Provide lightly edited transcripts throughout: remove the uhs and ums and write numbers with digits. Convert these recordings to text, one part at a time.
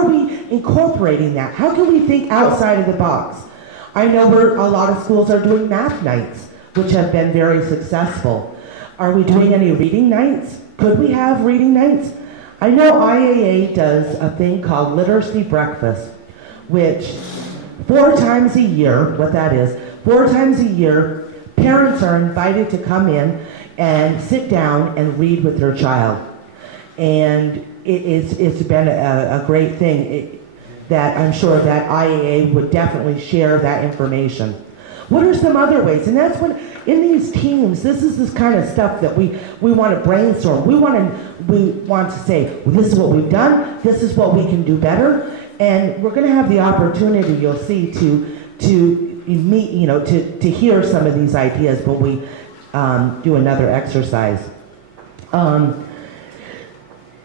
are we incorporating that? How can we think outside of the box? I know a lot of schools are doing math nights, which have been very successful. Are we doing any reading nights? Could we have reading nights? I know IAA does a thing called Literacy Breakfast, which 4 times a year, what that is, 4 times a year, parents are invited to come in and sit down and read with their child. And it's been a great thing that I'm sure that IAA would definitely share that information. What are some other ways? And that's when, in these teams, this is this kind of stuff that we want to brainstorm. We want to say, well, this is what we've done, this is what we can do better, and we're going to have the opportunity, you'll see, to meet, to hear some of these ideas, but we do another exercise.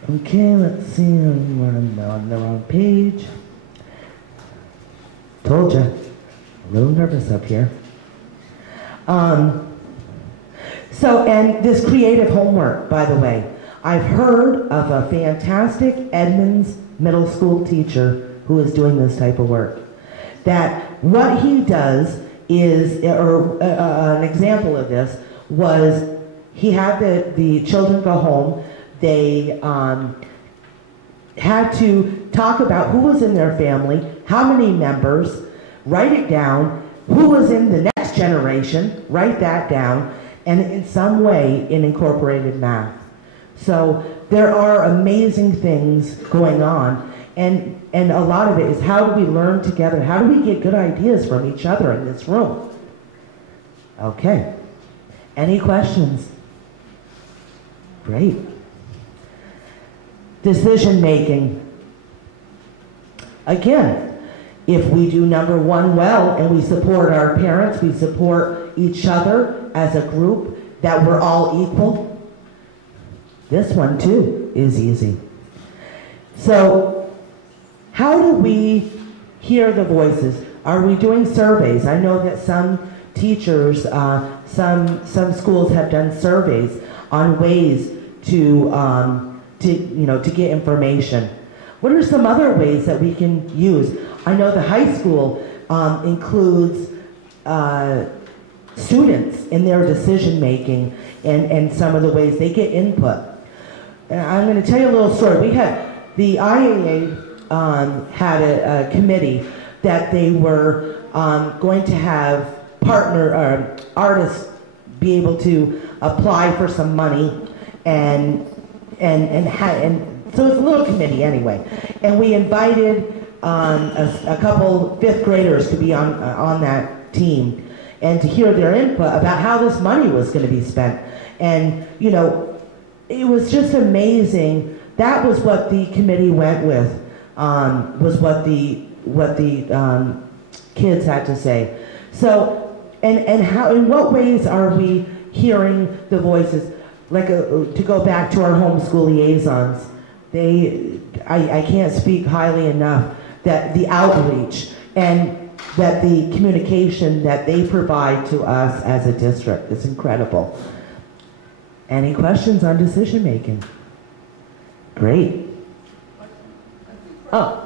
Okay, let's see, I'm on the wrong page. Told you, a little nervous up here. And this creative homework, by the way, I've heard of a fantastic Edmonds middle school teacher who is doing this type of work. That what he does is, an example of this was, he had the children go home. They had to talk about who was in their family, how many members, write it down, who was in the next generation, write that down, and in some way it incorporated math. So there are amazing things going on, and a lot of it is, how do we learn together? How do we get good ideas from each other in this room? Okay. Any questions? Great. Decision making. Again, if we do number 1 well and we support our parents, we support each other as a group, that we're all equal, this one too is easy. So how do we hear the voices? Are we doing surveys? I know that some teachers, some schools have done surveys on ways to get information. What are some other ways that we can use? I know the high school includes students in their decision making and some of the ways they get input. And I'm going to tell you a little story. The IAA had a committee that they were going to have artists be able to apply for some money, and so it's a little committee anyway. And we invited a couple 5th graders to be on that team and to hear their input about how this money was going to be spent. And it was just amazing. That was what the committee went with, was what the kids had to say. So, and how, in what ways are we hearing the voices? Like to go back to our homeschool liaisons, I can't speak highly enough that the outreach and that the communication that they provide to us as a district is incredible. Any questions on decision making? Great. Oh.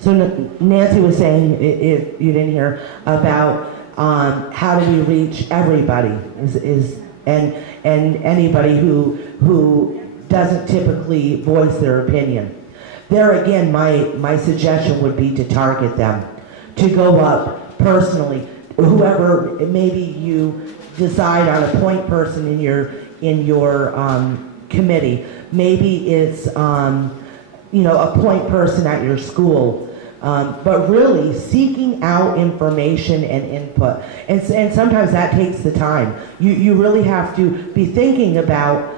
So Nancy was saying, if you didn't hear, about how do we reach everybody, and anybody who doesn't typically voice their opinion. There again, my suggestion would be to target them, to go up personally. Whoever, maybe you decide on a point person in your committee. Maybe it's a point person at your school. But really seeking out information and input. And sometimes that takes the time. You really have to be thinking about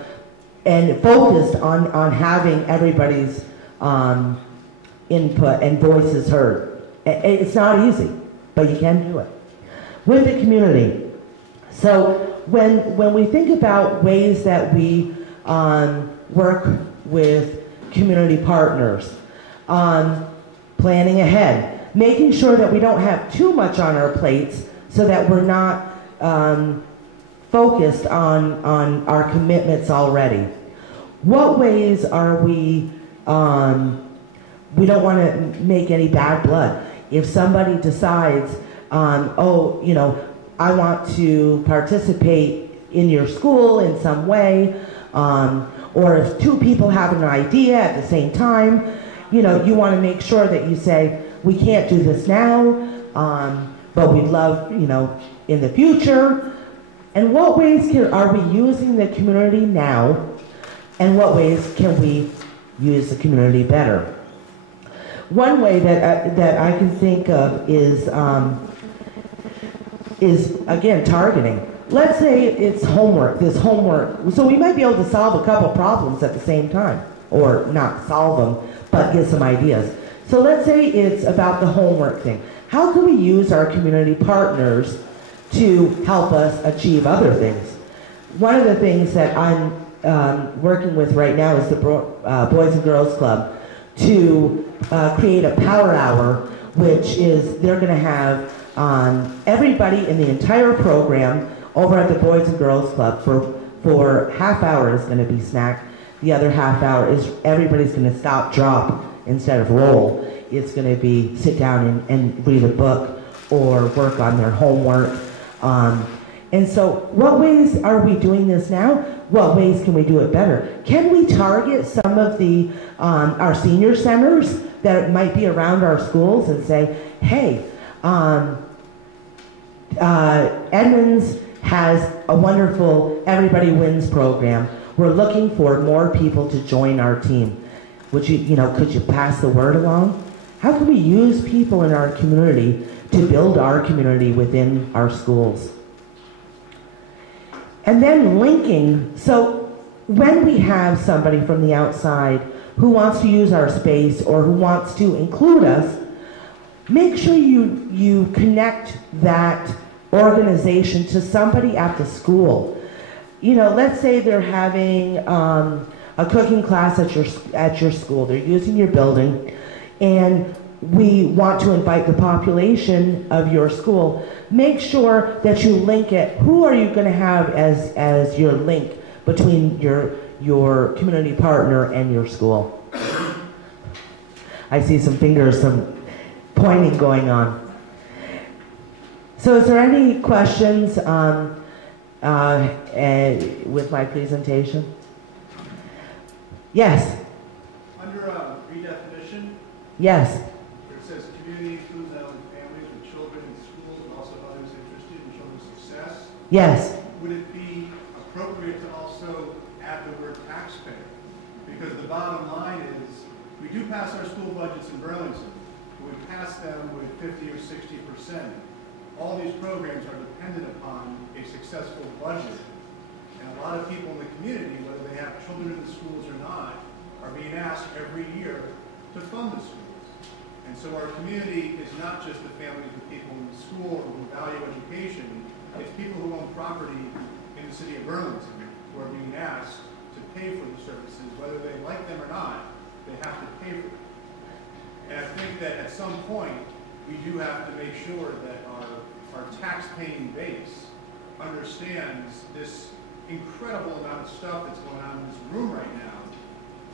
and focused on having everybody's input and voices heard. It's not easy, but you can do it. With the community. So when we think about ways that we work with community partners, planning ahead, making sure that we don't have too much on our plates so that we're not focused on our commitments already. What ways are we don't want to make any bad blood. If somebody decides, oh, you know, I want to participate in your school in some way, or if two people have an idea at the same time, you know, you want to make sure that you say, we can't do this now, but we'd love, you know, in the future. And what ways are we using the community now, and what ways can we use the community better? One way that I can think of is again targeting. Let's say it's homework. This homework, so we might be able to solve a couple problems at the same time, or not solve them, but get some ideas. So let's say it's about the homework thing. How can we use our community partners to help us achieve other things? One of the things that I'm working with right now is the Boys and Girls Club to create a power hour, which is they're going to have everybody in the entire program over at the Boys and Girls Club for half hour is going to be snack. The other half hour is everybody's going to stop, drop instead of roll. It's going to be sit down and read a book or work on their homework. And so what ways are we doing this now? What ways can we do it better? Can we target some of the our senior centers that might be around our schools and say, hey, Edmonds has a wonderful Everybody Wins program. We're looking for more people to join our team. Would you know, could you pass the word along? How can we use people in our community to build our community within our schools? And then linking, so when we have somebody from the outside who wants to use our space or who wants to include us, make sure you connect that organization to somebody at the school. You know, let's say they're having a cooking class at your school. They're using your building, and we want to invite the population of your school. Make sure that you link it. Who are you going to have as your link between your community partner and your school? I see some fingers, some pointing going on. So is there any questions with my presentation? Yes. Under redefinition, yes. it says community includes not only families but children in schools, but also others interested in children's success. Yes. Would it be appropriate to also add the word taxpayer? Because the bottom line is, we do pass our school budgets in Burlington, but we pass them with 50 or 60%. All these programs are dependent upon a successful budget. And a lot of people in the community, whether they have children in the schools or not, are being asked every year to fund the schools. And so our community is not just the families of people in the school who value education, it's people who own property in the city of Burlington who are being asked to pay for the services, whether they like them or not, they have to pay for them. And I think that at some point, we do have to make sure that our tax-paying base understands this incredible amount of stuff that's going on in this room right now.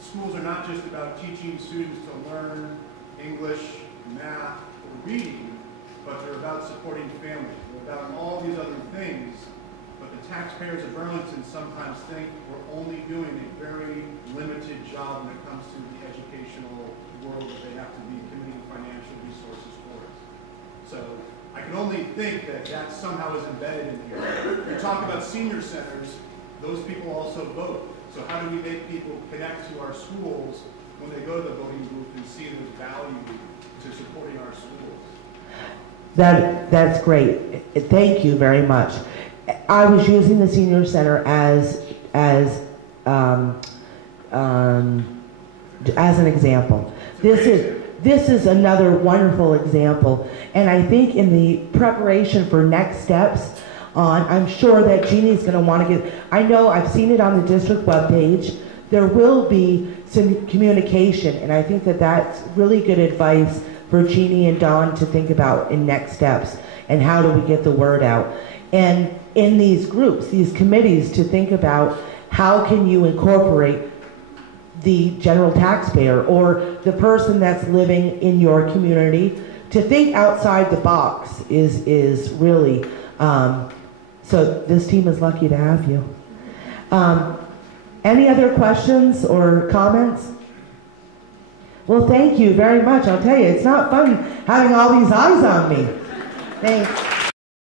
Schools are not just about teaching students to learn English, math, or reading, but they're about supporting families. They're about all these other things. But the taxpayers of Burlington sometimes think we're only doing a very limited job when it comes to the educational world that they have to be committing financial resources towards. So I can only think that that somehow is embedded in here. We talk about senior centers, those people also vote. So how do we make people connect to our schools when they go to the voting booth and see there's value to supporting our schools? That's great. Thank you very much. I was using the senior center as an example. This is another wonderful example, and I think in the preparation for next steps, on. I'm sure that Jeannie's going to want to get, I know I've seen it on the district webpage. There will be some communication, and I think that that's really good advice for Jeannie and Dawn to think about in next steps, and how do we get the word out. And in these groups, these committees, to think about how can you incorporate the general taxpayer or the person that's living in your community. To think outside the box is really, so this team is lucky to have you. Any other questions or comments? Well, thank you very much. I'll tell you, it's not fun having all these eyes on me. Thanks.